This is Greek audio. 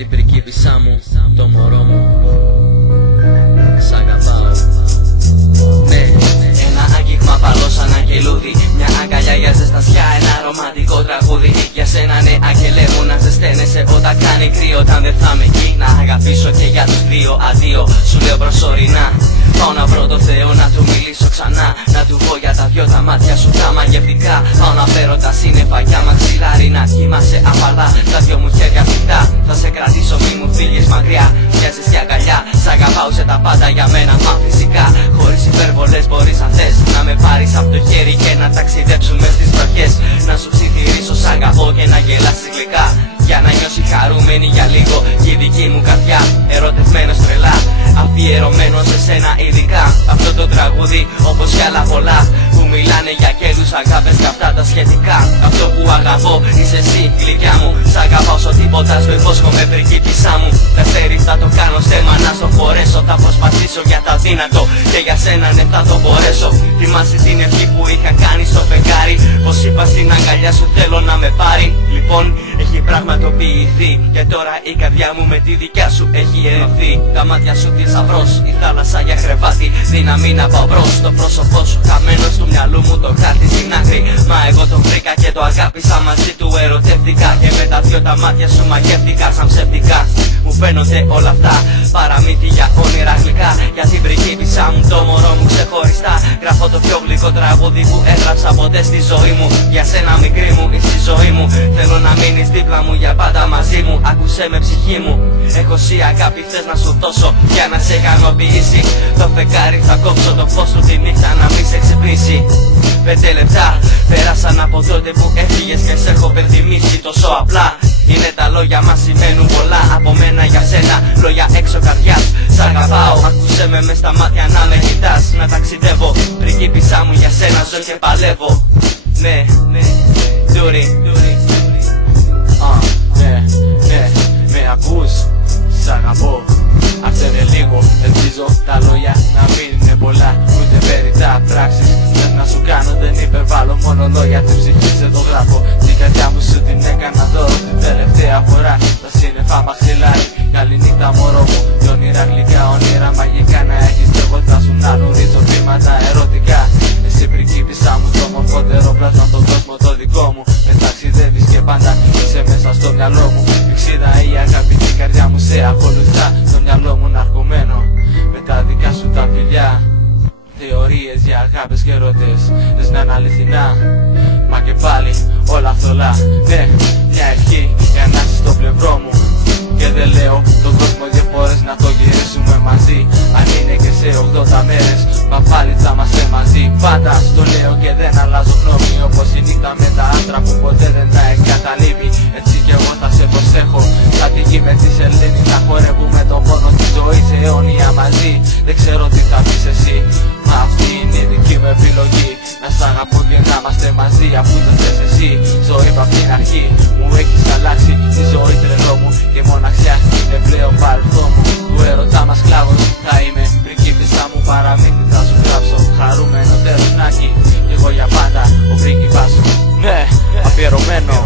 την πριγκίπισσά μου, το μωρό μου. Σ' αγαπάω. Ναι. Ένα άγγιγμα παλό σαν αγγελούδι, μια αγκαλιά για ζεστασιά, ένα ρομαντικό τραγούδι. Για σένα ναι αγγελέ μου, να ζεσταίνεσαι όταν κάνει κρύο. Όταν δεν θα είμαι εκεί να αγαπήσω και για τους δύο αδείο. Σου λέω προσωρινά, πάω να βρω το Θεό να του μιλήσω ξανά. Να του πω για τα δυο τα μάτια σου τα μαγευτικά. Πάω να φέρω τα σύννεφα για μαξιλάρι, να κοιμάσαι απαλά στα δυο μου χέρια φυτά. Θα σε κρατήσω μη μου φύγεις μακριά, μοιάζεις για αγκαλιά. Σ' αγαπάω σε τα πάντα για μένα μα φυσικά. Χωρίς υπερβολές μπορείς αν θες να με πάρεις από το χέρι και να ταξιδέψουμε στις βροχές. Να σου ψιθυρίσω σ' αγαπώ και να γελάσεις γλυκά. Για να νιώσει χαρούμενη για λίγο και η δική μου καρδιά. Ερωτευμένος τρελά, αφιερωμένος σε σένα ειδικά. Αυτό το τραγούδι όπως κι άλλα πολλά που μιλάνε για κέλους, αγάπες και αυτά τα σχετικά. Αυτό που αγαπώ είσαι εσύ γλυκιά μου. Σ' αγαπάω όσο τίποτα στο υπόσχομαι πριγκίπισσά μου. Τα ξέρεις θα το κάνω στέμα να στο φορέσω. Θα προσπαθήσω για τα δύνατο και για σένα ναι θα το μπορέσω. Θυμάσαι την ευχή που είχα κάνει στο φεγγάρι, πως είπα στην αγκαλιά σου θέλω να με πάρει. Λοιπόν έχει πραγματοποιηθεί και τώρα η καρδιά μου με τη δικιά σου έχει ερευθεί. Τα μάτια σου θησαυρός, η θάλασσα για κρεβάτι. Δύναμη να πάω μπρος, το πρόσωπό σου χαμένος του μυαλού μου το χάρτη στην άκρη. Μα εγώ τον βρήκα και το αγάπησα, μαζί του ερωτεύτηκα. Και με τα δυο τα μάτια σου μαγεύτηκα σαν ψεύτικα. Μου φαίνονται όλα αυτά παραμύθι για όνειρα γλυκά. Για την πριγκίπισσά μου το μωρό μου ξεχωριστά. Γράφω το πιο γλυκό τραγούδι που έγραψα ποτέ στη ζωή μου. Για σένα μικρή μου είσαι η ζωή μου. Θέλω να μείνεις δίπλα μου για πάντα μαζί μου. Άκουσέ με ψυχή μου, έχω εσύ αγάπη θες να σου δώσω για να σε ικανοποιήσει. Το φεγγάρι θα κόψω το φως του τη νύχτα να μην σε ξυπνήσει. 5 λεπτά πέρασαν από τότε που έφυγες και σε έχω πενθυμίσει τόσο απλά. Είναι τα λόγια μας σημαίνουν πολλά από μένα για σένα. Λόγια έξω καρδιάς, σ' αγαπάω. Ακούσέ με μες στα μάτια να με κοιτάς. Να ταξιδεύω, πριγκίπισσά μου για σένα ζω και παλεύω. Ναι, ναι, ντουρι, ναι, με ακούς, σ' αγαπώ. Αυτό είναι λίγο, ελπίζω τα λόγια να μην είναι πολλά. Ούτε περιτά πράξεις δεν να σου κάνω, δεν υπερβάλλω. Μόνο λόγια την ψυχή σε το γράφω. Την καρδιά μου σου την έκανα δώρο την τελευταία φορά. Τα σύννεφα μαξιλάρι, καλή νύχτα μωρό μου. Κι όνειρα γλυκά, όνειρα μαγικά να έχεις κι εγώ θα σου να γνωρίζω βήματα ερωτικά. Εσύ πριγκίπισσά μου το μορφότερο πλάσμα στον κόσμο το δικό μου. Με ταξιδεύεις και πάντα είσαι μέσα στο μυαλό μου. Πηξίδα η αγαπητή καρδιά μου σε ακολουθά. Στο μυαλό μου να αρχομένο με τα δικά σου τα φιλιά. Θεωρίες για αγάπες και ερώτες θες να είναι αληθινά, μα και πάλι όλα θολά. Ναι, μια ευχή για να είσαι στο πλευρό μου. Και δεν λέω τον κόσμο 2 φορές να το γυρίσουμε μαζί. Αν είναι και σε 80 μέρες, μα πάλι θα είμαστε μαζί. Πάντα στο λέω και δεν αλλάζω γνώμη. Όπως η νύχτα με τα άντρα που ποτέ δεν τα εγκαταλείπει. Έτσι κι εγώ θα σε προσέχω. Θα τη γη με τη σελήνη να χορεύουμε τον πόνο στη ζωή σε αιώνια μαζί. Δεν ξέρω τι θα πεις εσύ, μα αυτή είναι η δική μου επιλογή. Να σ' αγαπώ και να είμαστε μαζί αφού το θες εσύ. Ζωή από την αρχή μου έχεις αλλάξει τη ζωή τρελό μου. Και μοναξιά είναι πλέον παρελθόν μου. Του έρωτα μας σκλάβος θα είμαι, πριγκίπισσά μου παραμύθι θα σου γράψω. Χαρούμενο τέλος να έχει κι εγώ για πάντα ο πρίγκιπας σου. Ναι, αφιερωμένο.